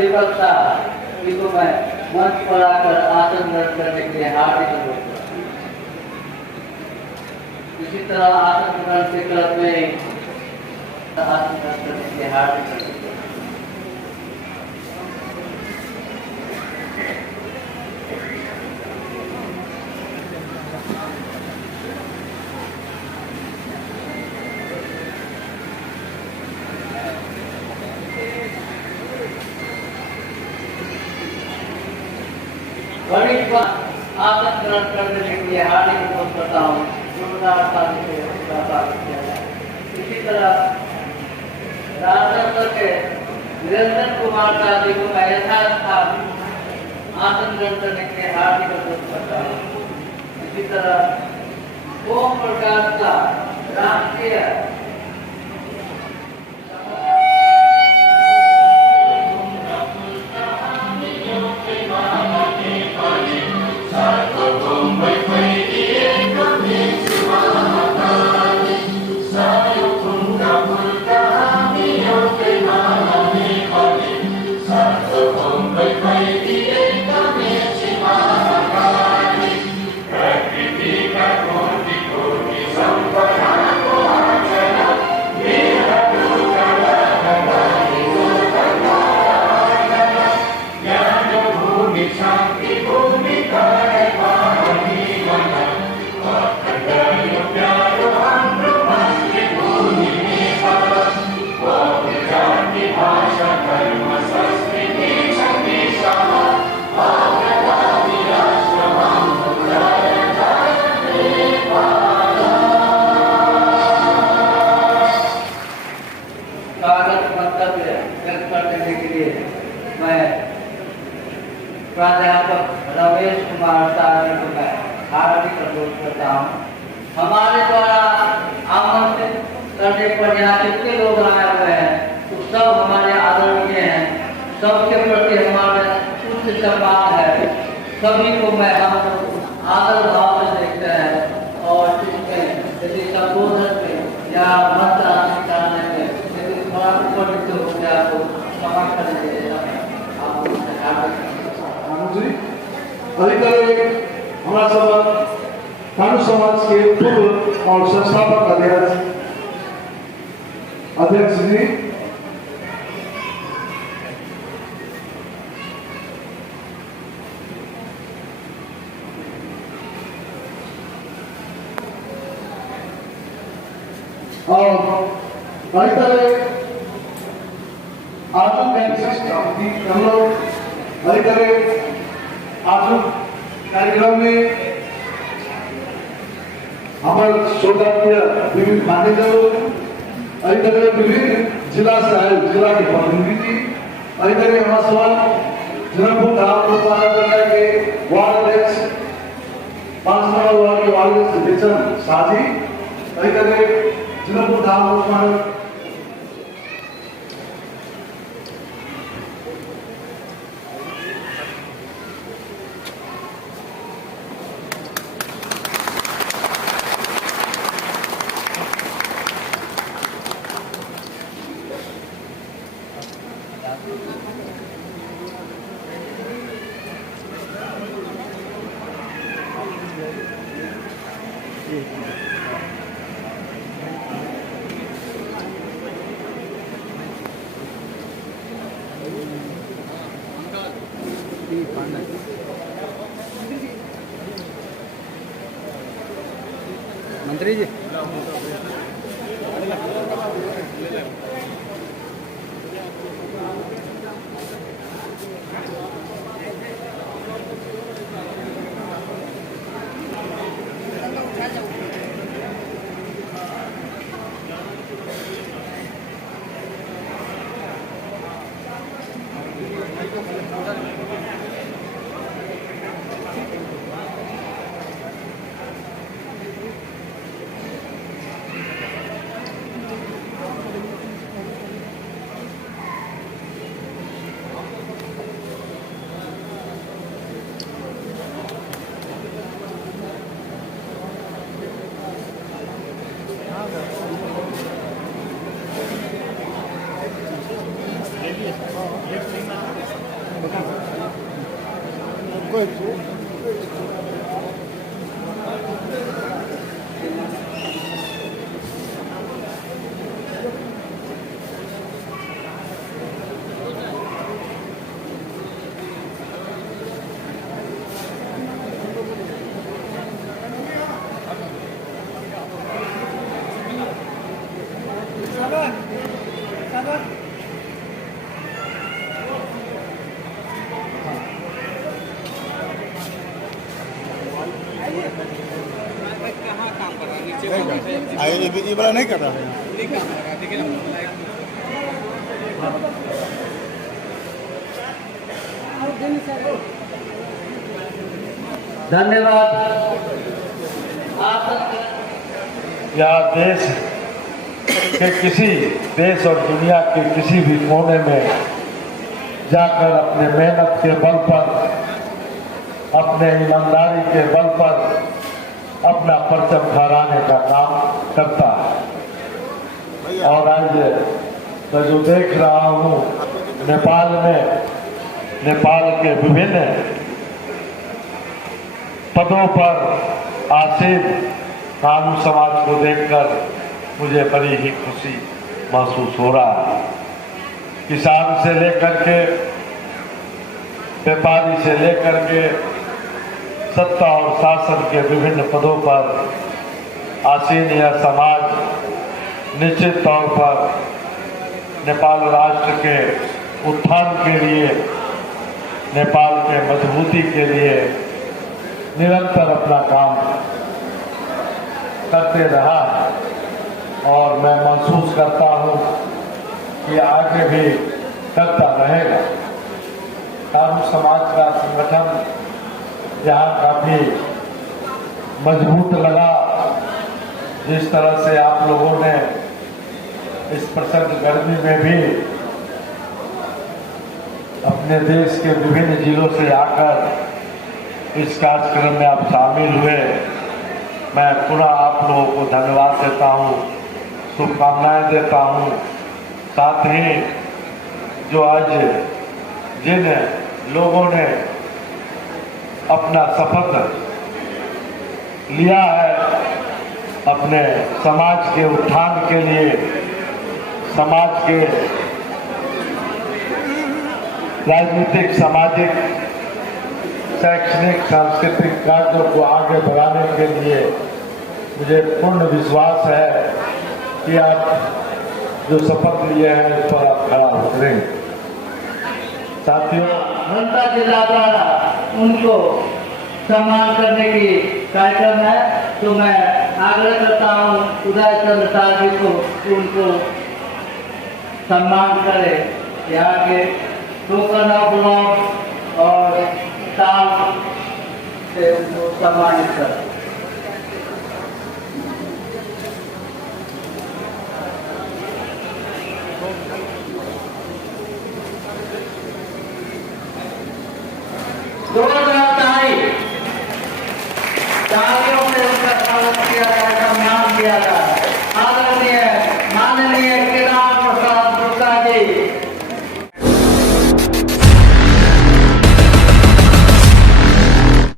विपक्षा को मैं मंच पर आकर आसन ग्रहण करने के लिए हार्दिक अनुरोध करता हूं। इसी तरह आसन ग्रहण के क्रम में आसन ग्रहण करने के लिए हार्दिक अनुरोध करता हूं। वरिष्ठ आसन ग्रहण करने के लिए हार्दिक अनुरोध करता हूँ। इसी तरह राजस्व के निरंजन कुमार जी को मैं यथास्थान आसन ग्रहण करने के लिए हार्दिक अनुरोध करता हूँ। इसी तरह ओम प्रकाश का राष्ट्रीय प्राध्यापक रमेश कुमार जी को मैं हार्दिक अनुरोध करता हूँ। हमारे द्वारा आमंत्रित करने पर यहाँ जितने लोग आए हुए हैं तो सब हमारे आदरणीय हैं, सबके प्रति हमारा उच्च सम्मान है। सभी को मैं हम आदर भाव से देखते हैं और इसमें यदि संबोधन में या मंत्र करने में यदि थोड़ा ऊपर नीचे हो गया तो क्षमा करेंगे। अधिकारी हमारा समाज कानून समाज के पूर्व और संस्थापक अध्यक्ष जी और अधिकारी आर्थिक बैंक सिस्टम हम लोग अधिकारी आज कार्यक्रम में हमारे सौदार्य विभिन्न मान्यताओं अधिकारी विभिन्न जिला से आए जिला के प्रतिनिधि अधिकारी हमारा सवाल जनकपुर धाम को पालन करने के वार्ड अध्यक्ष 5 नंबर वार्ड के वार्ड अध्यक्ष बेचन साजी अधिकारी जनकपुर धाम को पालन मंत्री जी Yes. ये वाला नहीं कर रहा है। धन्यवाद। आप या देश के किसी देश और दुनिया के किसी भी कोने में जाकर अपने मेहनत के बल पर, अपने ईमानदारी के बल पर अपना परचम फहराने का काम करता है। और आज मैं जो देख रहा हूँ नेपाल में, नेपाल के विभिन्न पदों पर आसीन नानू समाज को देखकर मुझे बड़ी ही खुशी महसूस हो रहा है। किसान से लेकर के, व्यापारी से लेकर के, सत्ता और शासन के विभिन्न पदों पर आसीन यह समाज निश्चित तौर पर नेपाल राष्ट्र के उत्थान के लिए, नेपाल के मजबूती के लिए निरंतर अपना काम करते रहा है और मैं महसूस करता हूँ कि आगे भी करता रहेगा। नानू समाज का संगठन यहाँ काफी मजबूत लगा। जिस तरह से आप लोगों ने इस प्रचंड गर्मी में भी अपने देश के विभिन्न जिलों से आकर इस कार्यक्रम में आप शामिल हुए, मैं पुनः आप लोगों को धन्यवाद देता हूँ, शुभकामनाएं देता हूँ। साथ ही जो आज जिन लोगों ने अपना शपथ लिया है अपने समाज के उत्थान के लिए, समाज के राजनीतिक, सामाजिक, शैक्षणिक, सांस्कृतिक कार्यों को आगे बढ़ाने के लिए मुझे पूर्ण विश्वास है कि आप जो शपथ लिए हैं इस पर आप खड़ा उतरेंगे। साथियों, जनता जिला द्वारा उनको सम्मान करने की कार्यक्रम है, तो मैं आग्रह करता हूँ उदय चंद्र साह जी को उनको सम्मान करे। यहाँ के टोकन ऑफ लॉ और ताल से उनको सम्मानित करें। तालियों से उनका स्वागत किया जाए, सम्मान किया जाए। आदरणीय माननीय